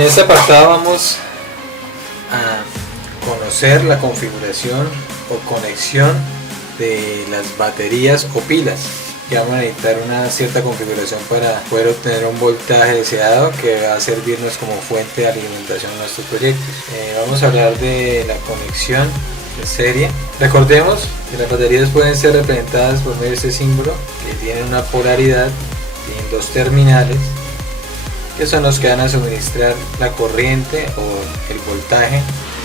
En este apartado vamos a conocer la configuración o conexión de las baterías o pilas. Ya vamos a necesitar una cierta configuración para poder obtener un voltaje deseado que va a servirnos como fuente de alimentación a nuestros proyectos. Vamos a hablar de la conexión de serie. Recordemos que las baterías pueden ser representadas por medio de este símbolo que tienen una polaridad, tienen dos terminales que son los que van a suministrar la corriente o el voltaje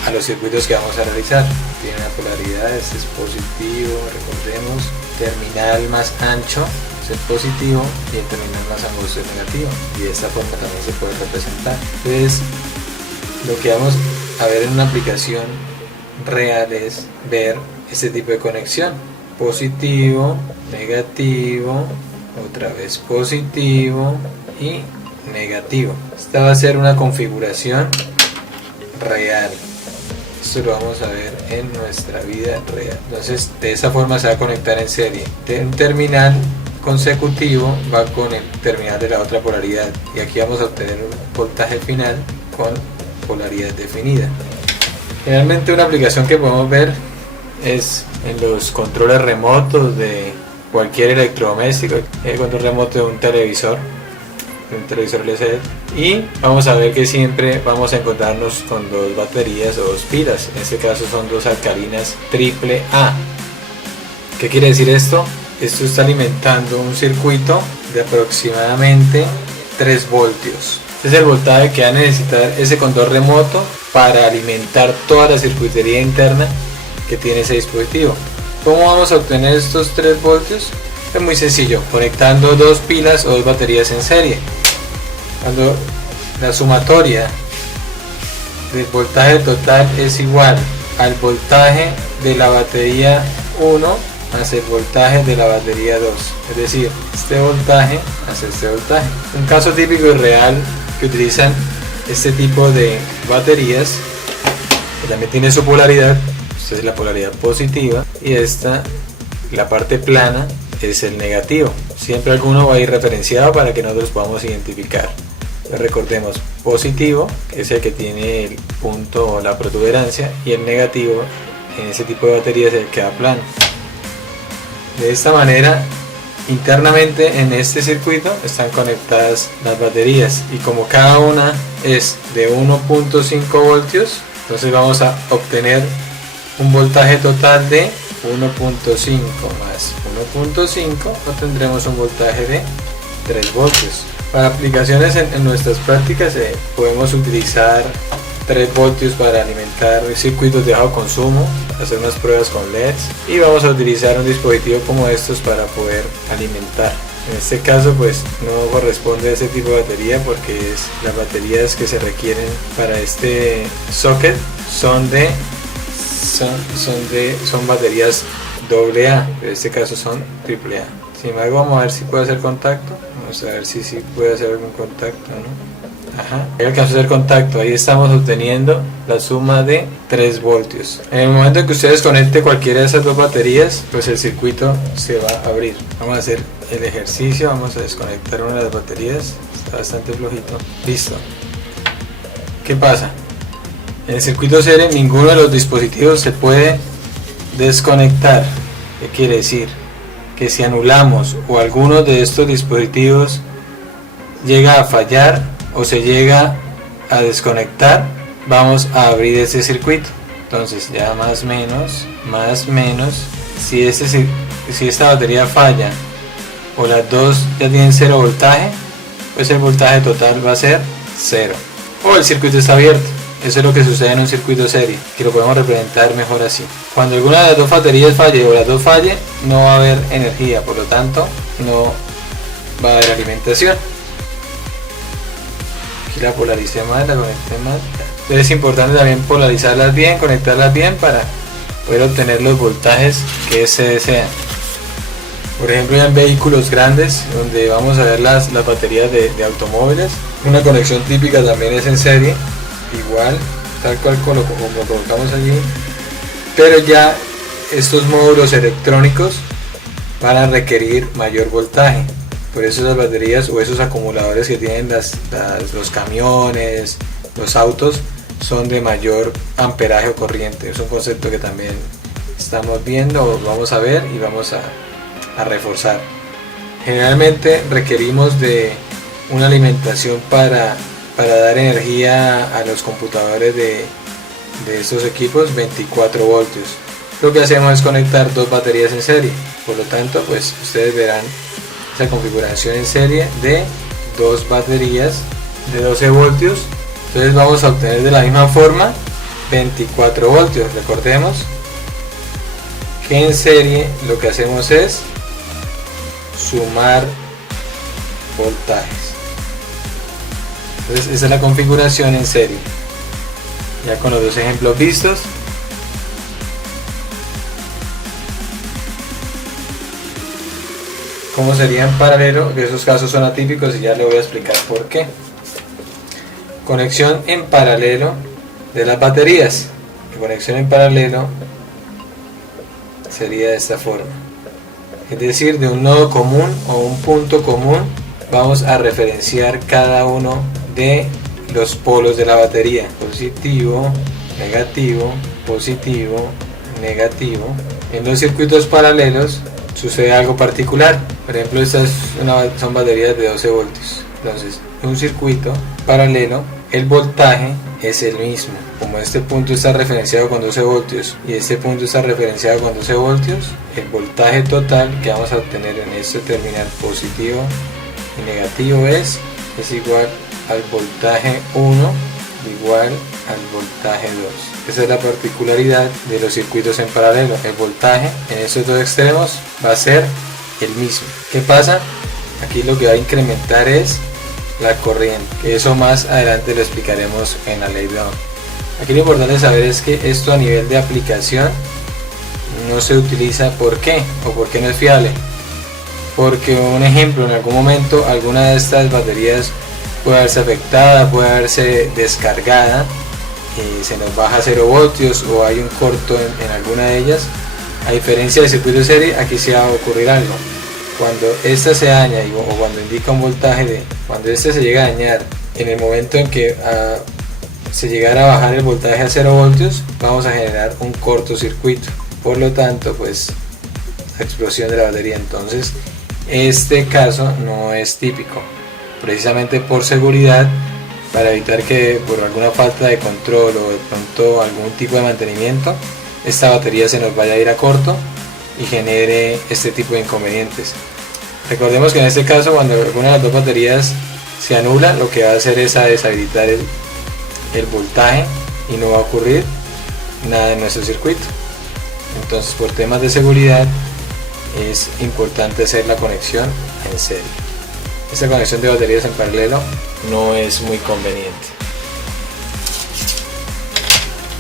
a los circuitos que vamos a realizar. Tiene una polaridad, este es positivo, recordemos, terminal más ancho es el positivo y el terminal más angosto es el negativo, y de esta forma también se puede representar. Entonces lo que vamos a ver en una aplicación real es ver este tipo de conexión: positivo, negativo, otra vez positivo y negativo. Esta va a ser una configuración real. Esto lo vamos a ver en nuestra vida real. Entonces de esa forma se va a conectar en serie. Un terminal consecutivo va con el terminal de la otra polaridad, y aquí vamos a obtener un voltaje final con polaridad definida. Generalmente una aplicación que podemos ver es en los controles remotos de cualquier electrodoméstico, el control remoto de un televisor LCD, y vamos a ver que siempre vamos a encontrarnos con dos baterías o dos pilas. En este caso son dos alcalinas AAA. ¿Qué quiere decir esto? Esto está alimentando un circuito de aproximadamente 3 voltios. Este es el voltaje que va a necesitar ese control remoto para alimentar toda la circuitería interna que tiene ese dispositivo. ¿Cómo vamos a obtener estos 3 voltios? Es muy sencillo, conectando dos pilas o dos baterías en serie. Cuando la sumatoria del voltaje total es igual al voltaje de la batería 1 más el voltaje de la batería 2, es decir, este voltaje más este voltaje. Un caso típico y real que utilizan este tipo de baterías, que también tiene su polaridad. Esta es la polaridad positiva y esta, la parte plana, es el negativo. Siempre alguno va a ir referenciado para que nosotros podamos identificar. Recordemos, positivo es el que tiene el punto o la protuberancia, y el negativo en ese tipo de baterías es el que da plano. De esta manera, internamente en este circuito están conectadas las baterías, y como cada una es de 1.5 voltios, entonces vamos a obtener un voltaje total de 1.5 más 1.5, obtendremos un voltaje de 3 voltios. Para aplicaciones en nuestras prácticas podemos utilizar 3 voltios para alimentar circuitos de bajo consumo, hacer unas pruebas con LEDs, y vamos a utilizar un dispositivo como estos para poder alimentar. En este caso pues no corresponde a ese tipo de batería, porque las baterías que se requieren para este socket son baterías AA, en este caso son AAA. Sin embargo, vamos a ver si puede hacer contacto. Vamos a ver si puede hacer algún contacto, ¿no? Ajá, ahí alcanzó a hacer contacto. Ahí estamos obteniendo la suma de 3 voltios. En el momento en que ustedes conecten cualquiera de esas dos baterías, pues el circuito se va a abrir. Vamos a hacer el ejercicio. Vamos a desconectar una de las baterías. Está bastante flojito. Listo. ¿Qué pasa? En el circuito serie ninguno de los dispositivos se puede desconectar. ¿Qué quiere decir? Que si anulamos o alguno de estos dispositivos llega a fallar o se llega a desconectar, vamos a abrir ese circuito. Entonces ya más menos, si esta batería falla o las dos ya tienen 0 voltaje, pues el voltaje total va a ser 0, o el circuito está abierto. Eso es lo que sucede en un circuito serie, que lo podemos representar mejor así. Cuando alguna de las dos baterías falle o las dos falle, no va a haber energía, por lo tanto no va a haber alimentación. Aquí la polaricé mal, la conecté mal. Entonces es importante también polarizarlas bien, conectarlas bien, para poder obtener los voltajes que se desean. Por ejemplo, en vehículos grandes, donde vamos a ver las baterías de automóviles, una conexión típica también es en serie, igual, tal cual como lo colocamos allí, pero ya estos módulos electrónicos van a requerir mayor voltaje. Por eso las baterías o esos acumuladores que tienen los camiones, los autos son de mayor amperaje o corriente. Es un concepto que también estamos viendo, vamos a ver y vamos a reforzar. Generalmente requerimos de una alimentación para dar energía a los computadores de estos equipos, 24 voltios. Lo que hacemos es conectar dos baterías en serie, por lo tanto pues ustedes verán esa configuración en serie de dos baterías de 12 voltios. Entonces vamos a obtener de la misma forma 24 voltios. Recordemos que en serie lo que hacemos es sumar voltajes. Entonces esa es la configuración en serie. Ya con los dos ejemplos vistos, ¿cómo sería en paralelo? Esos casos son atípicos y ya le voy a explicar por qué. Conexión en paralelo de las baterías. La conexión en paralelo sería de esta forma. Es decir, de un nodo común o un punto común vamos a referenciar cada uno de los polos de la batería. Positivo, negativo, positivo, negativo. En los circuitos paralelos sucede algo particular. Por ejemplo, estas son baterías de 12 voltios. Entonces, en un circuito paralelo, el voltaje es el mismo. Como este punto está referenciado con 12 voltios y este punto está referenciado con 12 voltios, el voltaje total que vamos a obtener en este terminal positivo y negativo es igual al voltaje 1 igual al voltaje 2. Esa es la particularidad de los circuitos en paralelo. El voltaje en estos dos extremos va a ser el mismo. ¿Qué pasa? Aquí lo que va a incrementar es la corriente, que eso más adelante lo explicaremos en la ley de Ohm. Aquí lo importante saber es que esto a nivel de aplicación no se utiliza. ¿Por qué? ¿O por qué no es fiable? Porque un ejemplo, en algún momento alguna de estas baterías puede haberse afectada, puede haberse descargada y se nos baja a 0 voltios o hay un corto en alguna de ellas. A diferencia del circuito de serie, aquí se va a ocurrir algo. Cuando esta se daña o cuando indica un voltaje cuando este se llega a dañar, en el momento en que se llegara a bajar el voltaje a 0 voltios, vamos a generar un cortocircuito. Por lo tanto, pues explosión de la batería. Entonces, este caso no es típico. Precisamente por seguridad, para evitar que por alguna falta de control o de pronto algún tipo de mantenimiento, esta batería se nos vaya a ir a corto y genere este tipo de inconvenientes. Recordemos que en este caso, cuando alguna de las dos baterías se anula, lo que va a hacer es deshabilitar el voltaje y no va a ocurrir nada en nuestro circuito. Entonces, por temas de seguridad es importante hacer la conexión en serie. Esta conexión de baterías en paralelo no es muy conveniente.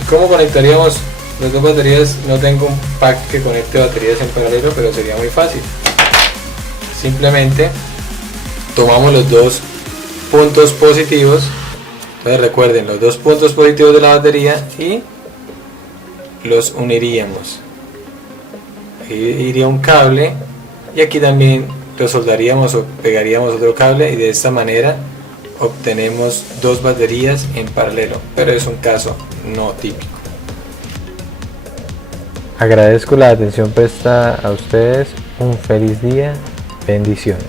¿Y cómo conectaríamos las dos baterías? No tengo un pack que conecte baterías en paralelo, pero sería muy fácil. Simplemente tomamos los dos puntos positivos. Entonces recuerden, los dos puntos positivos de la batería y los uniríamos. Aquí iría un cable y aquí también lo soldaríamos o pegaríamos otro cable y de esta manera obtenemos dos baterías en paralelo, pero es un caso no típico. Agradezco la atención prestada a ustedes. Un feliz día. Bendiciones.